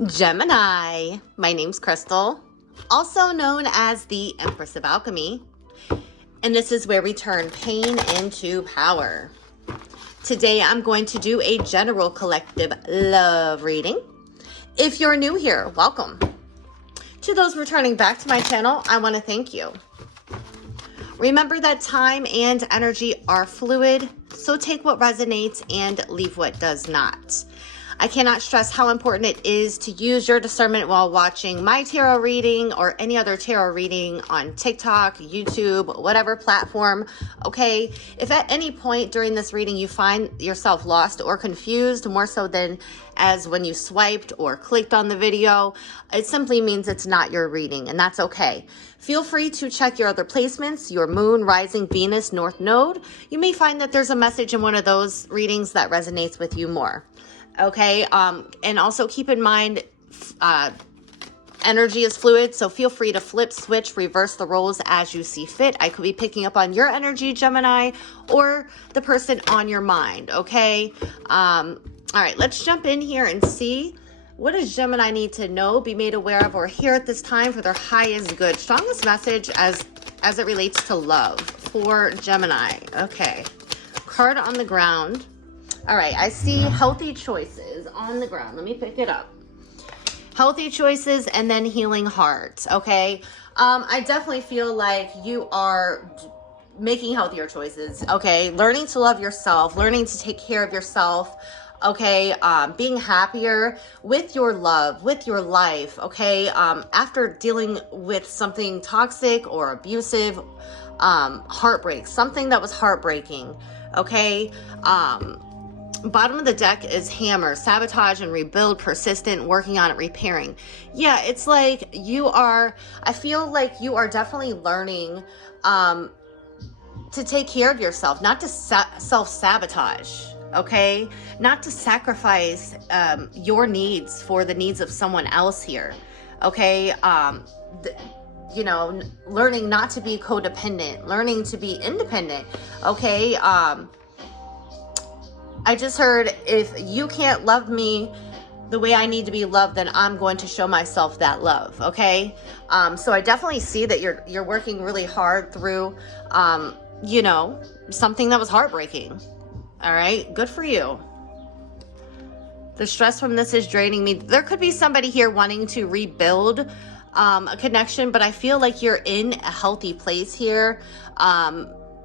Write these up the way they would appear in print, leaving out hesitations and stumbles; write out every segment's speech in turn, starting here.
Gemini, my name's Crystal, also known as the Empress of Alchemy, and this is where we turn pain into power. Today I'm going to do a general collective love reading. If you're new here, welcome. To those returning back to my channel, I want to thank you. Remember that time and energy are fluid, so take what resonates and leave what does not. I cannot stress how important it is to use your discernment while watching my tarot reading or any other tarot reading on TikTok, YouTube, whatever platform, okay? If at any point during this reading you find yourself lost or confused, more so than as when you swiped or clicked on the video, it simply means it's not your reading, and that's okay. Feel free to check your other placements, your moon, rising, Venus, north node. You may find that there's a message in one of those readings that resonates with you more. Okay, and also keep in mind, energy is fluid, so feel free to flip, switch, reverse the roles as you see fit. I could be picking up on your energy, Gemini, or the person on your mind, okay? All right, let's jump in here and see what does Gemini need to know, be made aware of, or hear at this time for their highest good. Strongest message as it relates to love for Gemini. Okay, card on the ground. All right, I see healthy choices on the ground. Let me pick it up. Healthy choices and then healing hearts, okay? I definitely feel like you are making healthier choices, okay? Learning to love yourself, learning to take care of yourself, okay? Being happier with your love, with your life, okay? After dealing with something toxic or abusive, heartbreak, something that was heartbreaking, okay? Bottom of the deck is hammer, sabotage and rebuild, persistent, working on it, repairing. Yeah, it's like I feel like you are definitely learning to take care of yourself, not to self-sabotage, okay? Not to sacrifice your needs for the needs of someone else here, okay? You know, learning not to be codependent, learning to be independent, okay? I just heard, if you can't love me the way I need to be loved, then I'm going to show myself that love, okay? So I definitely see that you're working really hard through, you know, something that was heartbreaking, all right? Good for you. The stress from this is draining me. There could be somebody here wanting to rebuild a connection, but I feel like you're in a healthy place here.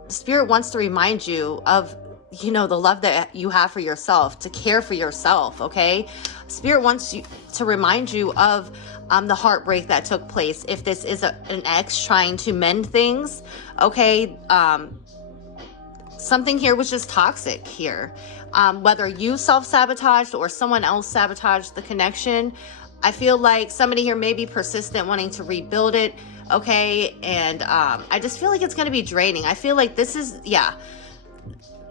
Spirit wants to remind you of, you know, the love that you have for yourself, to care for yourself, okay? Spirit wants you to remind you of the heartbreak that took place. If this is an ex trying to mend things, okay? Something here was just toxic here. Whether you self-sabotaged or someone else sabotaged the connection, I feel like somebody here may be persistent, wanting to rebuild it, okay? And I just feel like it's going to be draining. I feel like this is, yeah,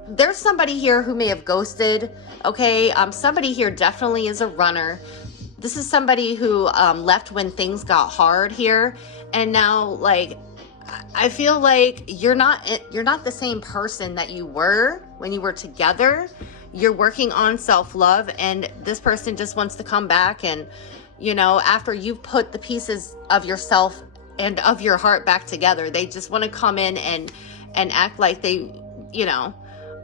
there's somebody here who may have ghosted, okay? Somebody here definitely is a runner. This is somebody who left when things got hard here, and now, like, I feel like you're not the same person that you were when you were together. You're working on self-love, and this person just wants to come back, and, you know, after you've put the pieces of yourself and of your heart back together, they just want to come in and act like they, you know,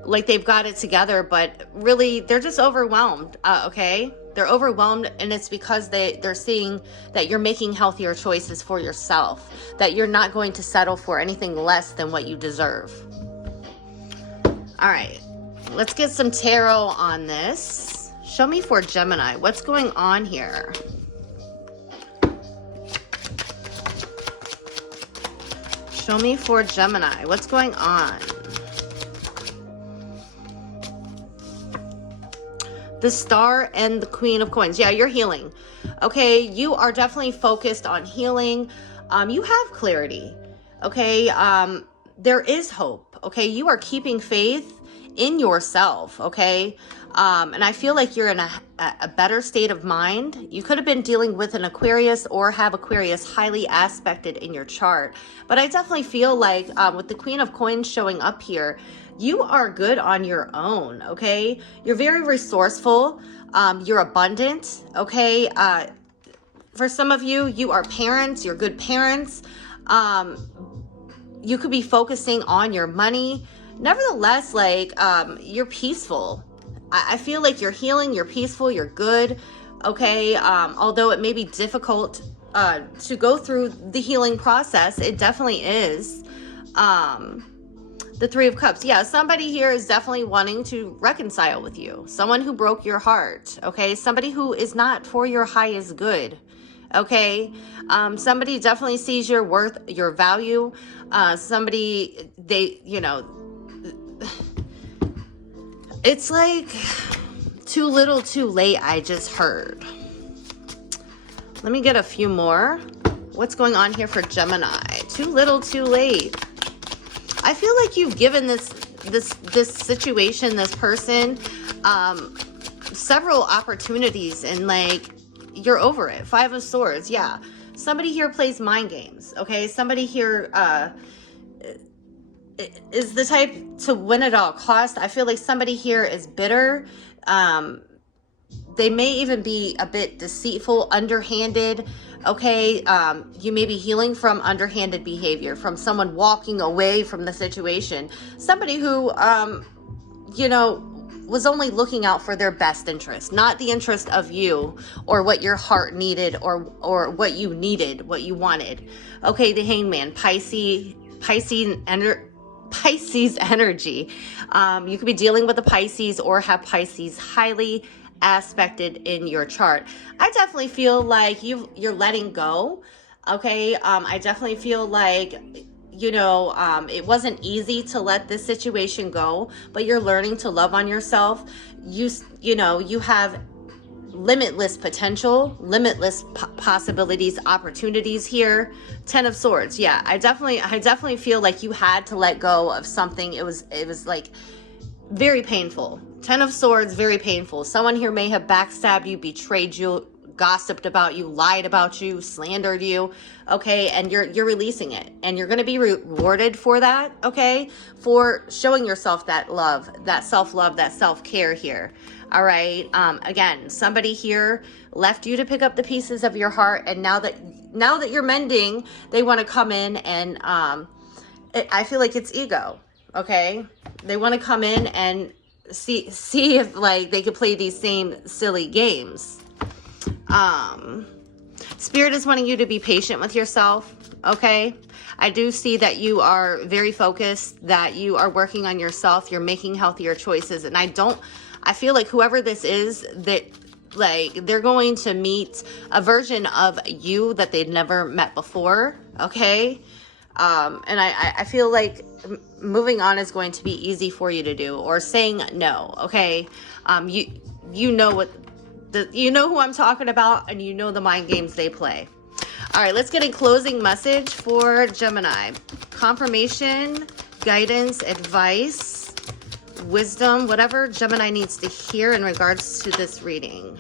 like they've got it together, but really they're just overwhelmed, okay? They're overwhelmed, and it's because they're seeing that you're making healthier choices for yourself, that you're not going to settle for anything less than what you deserve. All right, let's get some tarot on this. Show me for Gemini, what's going on here? Show me for Gemini, what's going on? The Star and the Queen of Coins. Yeah, you're healing. Okay, you are definitely focused on healing. You have clarity. Okay, there is hope. Okay, you are keeping faith in yourself, okay? And I feel like you're in a better state of mind. You could have been dealing with an Aquarius or have Aquarius highly aspected in your chart. But I definitely feel like with the Queen of Coins showing up here, you are good on your own, okay? You're very resourceful. You're abundant, okay? For some of you, you are parents. You're good parents. You could be focusing on your money. Nevertheless, like, you're peaceful. I feel like you're healing, you're peaceful, you're good, okay? Although it may be difficult to go through the healing process, it definitely is. The Three of Cups. Yeah, somebody here is definitely wanting to reconcile with you. Someone who broke your heart, okay? Somebody who is not for your highest good, okay? Somebody definitely sees your worth, your value. Somebody, it's like too little too late, I just heard. Let me get a few more. What's going on here for Gemini? Too little too late. I feel like you've given this situation, this person, several opportunities, and like you're over it. Five of Swords. Yeah. Somebody here plays mind games. Okay. Somebody here, is the type to win at all cost. I feel like somebody here is bitter. They may even be a bit deceitful, underhanded. Okay. You may be healing from underhanded behavior, from someone walking away from the situation. Somebody who, was only looking out for their best interest, not the interest of you or what your heart needed or what you needed, what you wanted. Okay. The Hangman, Pisces energy. You could be dealing with a Pisces or have Pisces highly aspected in your chart. I definitely feel like you're letting go. Okay. I definitely feel like, it wasn't easy to let this situation go, but you're learning to love on yourself. You have limitless potential, limitless possibilities, opportunities here. 10 of Swords. Yeah, I definitely feel like you had to let go of something. It was like very painful. 10 of Swords, very painful. Someone here may have backstabbed you, betrayed you, gossiped about you, lied about you, slandered you, okay? And you're releasing it, and you're going to be rewarded for that, okay? For showing yourself that love, that self-love, that self-care here. All right. Again, somebody here left you to pick up the pieces of your heart, and now that you're mending, they want to come in and I feel like it's ego. Okay. They want to come in and see if like they could play these same silly games. Spirit is wanting you to be patient with yourself. Okay. I do see that you are very focused, that you are working on yourself. You're making healthier choices. And I feel like whoever this is, that like they're going to meet a version of you that they'd never met before. Okay. And I feel like moving on is going to be easy for you to do, or saying no. Okay. You know who I'm talking about, and you know the mind games they play. All right, let's get a closing message for Gemini. Confirmation, guidance, advice, wisdom, whatever Gemini needs to hear in regards to this reading.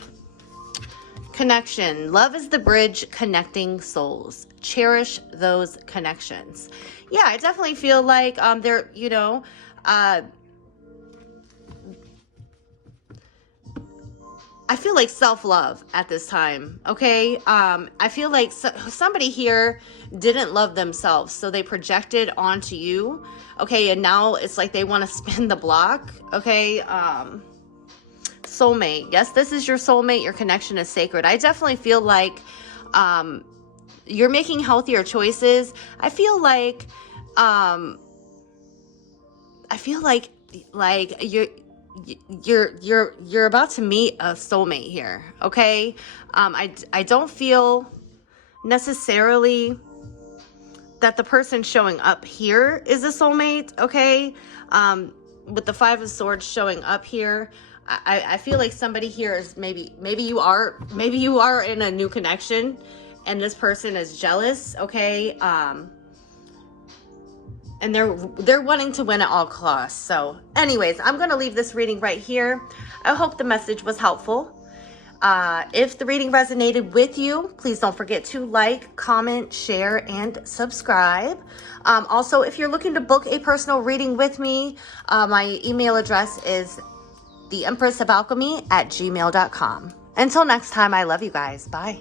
Connection. Love is the bridge connecting souls. Cherish those connections. Yeah, I definitely feel like they're, I feel like self-love at this time, okay? I feel like somebody here didn't love themselves, so they projected onto you, okay? And now it's like they want to spin the block, okay? Soulmate. Yes, this is your soulmate. Your connection is sacred. I definitely feel like you're making healthier choices. I feel like you're about to meet a soulmate here, okay? I don't feel necessarily that the person showing up here is a soulmate, okay? With the Five of Swords showing up here, I feel like somebody here is maybe you are in a new connection, and this person is jealous, okay? and they're wanting to win at all costs. So anyways, I'm going to leave this reading right here. I hope the message was helpful. If the reading resonated with you, please don't forget to like, comment, share, and subscribe. Also, if you're looking to book a personal reading with me, my email address is TheEmpressOfAlchemy@gmail.com. Until next time, I love you guys. Bye.